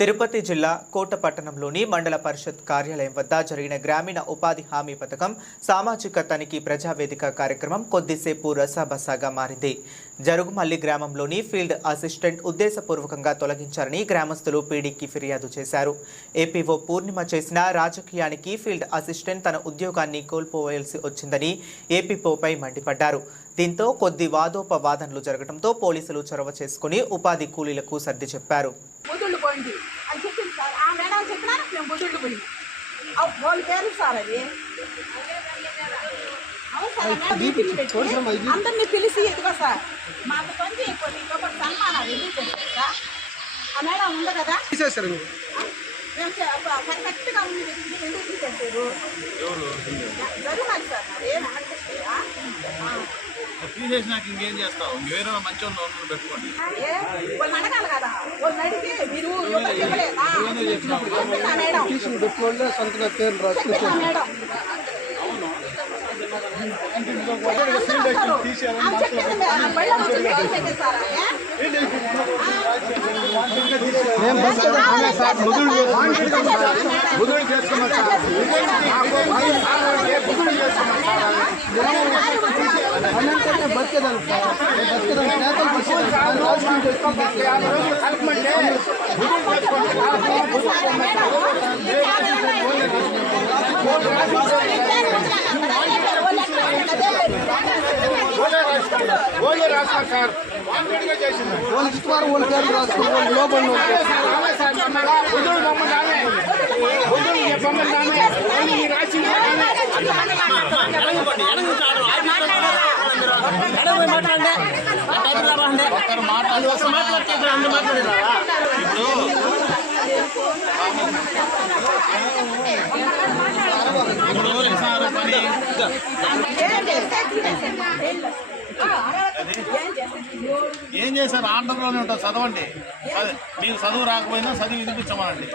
తిరుపతి జిల్లా కోట పట్టణంలోని మండల పరిషత్ కార్యాలయం వద్ద జరిగిన గ్రామీణ ఉపాధి హామీ పథకం సామాజిక తనిఖీ ప్రజావేదిక కార్యక్రమం కొద్దిసేపు రసాబసాగా మారింది. జరుగుమల్లి గ్రామంలోని ఫీల్డ్ అసిస్టెంట్ ఉద్దేశపూర్వకంగా తొలగించారని గ్రామస్తులు పీడీకి ఫిర్యాదు చేశారు. ఏపీఓ పూర్ణిమ చేసిన రాజకీయానికి ఫీల్డ్ అసిస్టెంట్ తన ఉద్యోగాన్ని కోల్పోవలసి వచ్చిందని ఏపీఓపై మండిపడ్డారు. దీంతో కొద్ది వాదోపవాదనలు జరగడంతో పోలీసులు చొరవ చేసుకుని ఉపాధి కూలీలకు సర్ది చెప్పారు. పోయింది. అని చెప్పింది సార్. ఆ మేడం చెప్పినా మేము బుద్ధుళ్ళు పోయింది అవ్ వాళ్ళ పేరు సార్ అది అందరినీ పిలిచి ఎదుగో సార్ మాకు కొంచెం కొన్ని ఇంకొకటి సన్మానాలు ఎందుకు ఆ మేడం ఉంది కదా? మేము కరెక్ట్గా ఉంది. ఎందుకు తీసేసారు జరుగుతుంది సార్ మరి ఏం అనిపిస్తుందా తీసేసినాక ఇంకేం చేస్తావు? వేరే మంచి పెట్టుకోండి. ఏ వాళ్ళు అడగాలి కదా వాళ్ళు అడిగి మీరు ఎవరికి ఇవ్వలేదా చెప్పింది ఆ మేడం తీసిన పెట్టుకోండి సొంతగా పేరు రాసుకుని చెప్పింది ఆ మేడం ఆమె చెప్పింది మే- ఆ బళ్ళ వచ్చి మేడం చెప్పింది సార్ ఆమె. మేము బస్ సార్ బుద్ధుడు చేసుకున్నాం అనంటే బతికేదాన్ని సార్ బతికేదాన్ని నేతలు బతికేదాన్ని సార్ రాస్తారు సార్ వాళ్ళకి ఇష్టమారు వాళ్ళ పేరు రాసుకుని వాళ్ళు లోపల రాలే సార్ మళ్ళా బుద్ధుడు బొమ్మ దానే బుద్ధుడు బొమ్మ దానే ఓన్లీ మీరు రాసింది దానే. ఒక్కరు మాట్లాడి ఇప్పుడు ఇస్తారు పని ఏం చేశారు? ఆంధ్రలోనే ఉంటారు చదవండి. చద- మీకు చదువు రాకపోయినా చదువు వినిపించమనండి.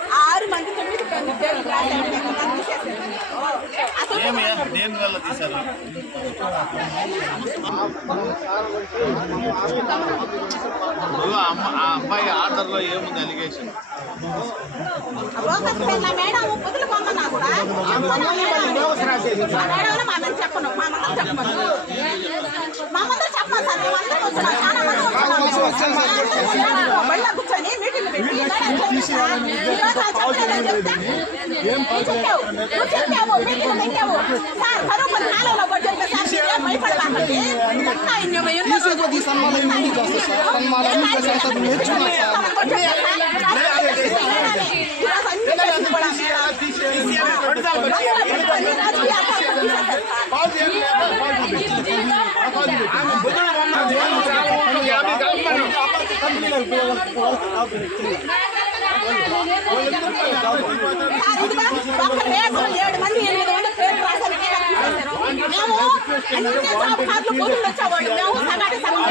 అసలు ఏమి దేని వల్ల తీశారు? ఆ అమ్మ ఆ అబ్బాయి ఆర్డర్లో ఏముంది అలిగేషన్? చెప్పను. మందరం చెప్పాలి సార్ మేము అందరం వచ్చినాం చాలా మంది వచ్చినాం బళ్ళ కూర్చొని మీటింగ్ పెట్టి మేడం చెప్పింది ఈరోజు ఆ చెప్పలేదని చెప్తే నువ్వు చెప్పావు నువ్వు చెప్పావు మీటింగ్ పెట్టావు సార్ కరువు పని కాలంలో పడ్డాడు సార్ మీరేం భయపడకండి ఎంత ఇన్ని ఎన్నో తీసేపోతే ఈ సన్మానం ఎందుకు చేస్తారు సార్ సన్మానం ఎందుకు చేస్తారు సార్ నేర్చుకున్నారు సార్ ఏడు మంది ఎనిమిది మంది పేర్లు రాశారు మేము అన్ని జాబ్ కార్డులు పొందులు వచ్చేవాళ్ళు మేము సగానికి సగం